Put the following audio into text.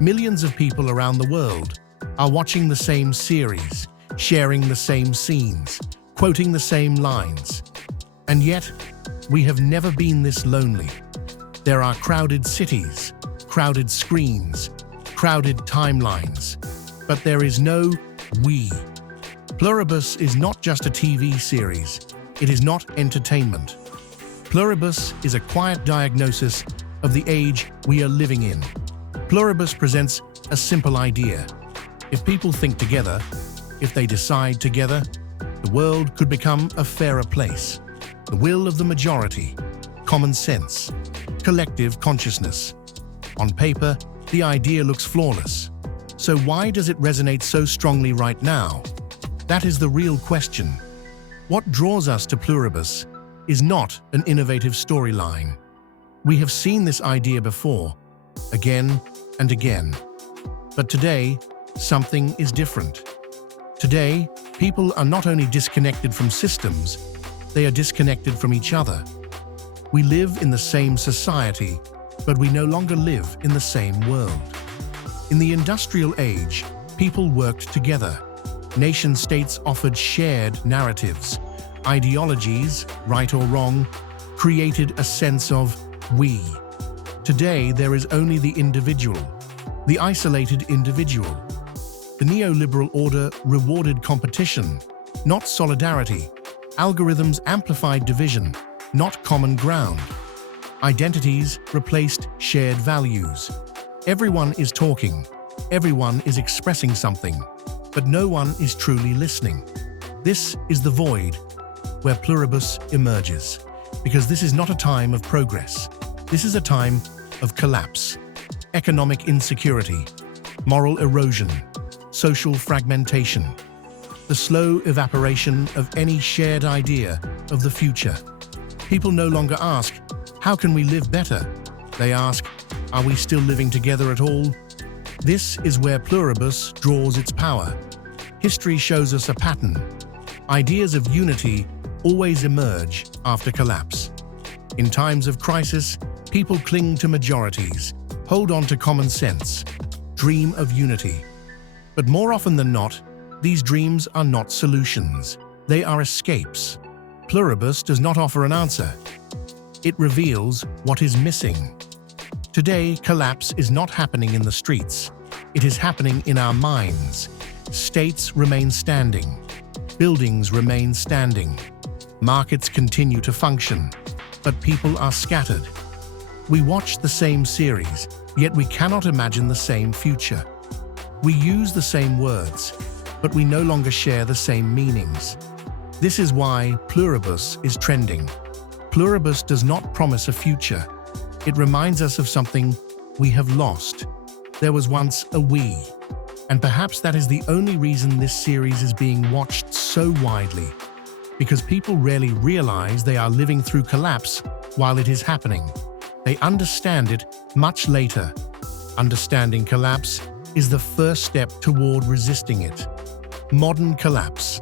Millions of people around the world are watching the same series, sharing the same scenes, quoting the same lines. And yet, we have never been this lonely. There are crowded cities, crowded screens, crowded timelines, but there is no we. Pluribus is not just a TV series. It is not entertainment. Pluribus is a quiet diagnosis of the age we are living in. Pluribus presents a simple idea. If people think together, if they decide together, the world could become a fairer place. The will of the majority, common sense, collective consciousness. On paper, the idea looks flawless. So why does it resonate so strongly right now? That is the real question. What draws us to Pluribus is not an innovative storyline. We have seen this idea before, again and again. But today, something is different. Today, people are not only disconnected from systems, they are disconnected from each other. We live in the same society, but we no longer live in the same world. In the industrial age, people worked together. Nation-states offered shared narratives. Ideologies, right or wrong, created a sense of we. Today, there is only the individual, the isolated individual. The neoliberal order rewarded competition, not solidarity. Algorithms amplified division, not common ground. Identities replaced shared values. Everyone is talking, everyone is expressing something, but no one is truly listening. This is the void where Pluribus emerges, because this is not a time of progress. This is a time of collapse, economic insecurity, moral erosion, social fragmentation, the slow evaporation of any shared idea of the future. People no longer ask, how can we live better? They ask, are we still living together at all? This is where Pluribus draws its power. History shows us a pattern. Ideas of unity always emerge after collapse. In times of crisis, people cling to majorities, hold on to common sense, dream of unity. But more often than not, these dreams are not solutions. They are escapes. Pluribus does not offer an answer. It reveals what is missing. Today, collapse is not happening in the streets. It is happening in our minds. States remain standing. Buildings remain standing. Markets continue to function, but people are scattered. We watch the same series, yet we cannot imagine the same future. We use the same words, but we no longer share the same meanings. This is why Pluribus is trending. Pluribus does not promise a future. It reminds us of something we have lost. There was once a we, and perhaps that is the only reason this series is being watched so widely. Because people rarely realize they are living through collapse while it is happening. They understand it much later. Understanding collapse is the first step toward resisting it. Modern collapse.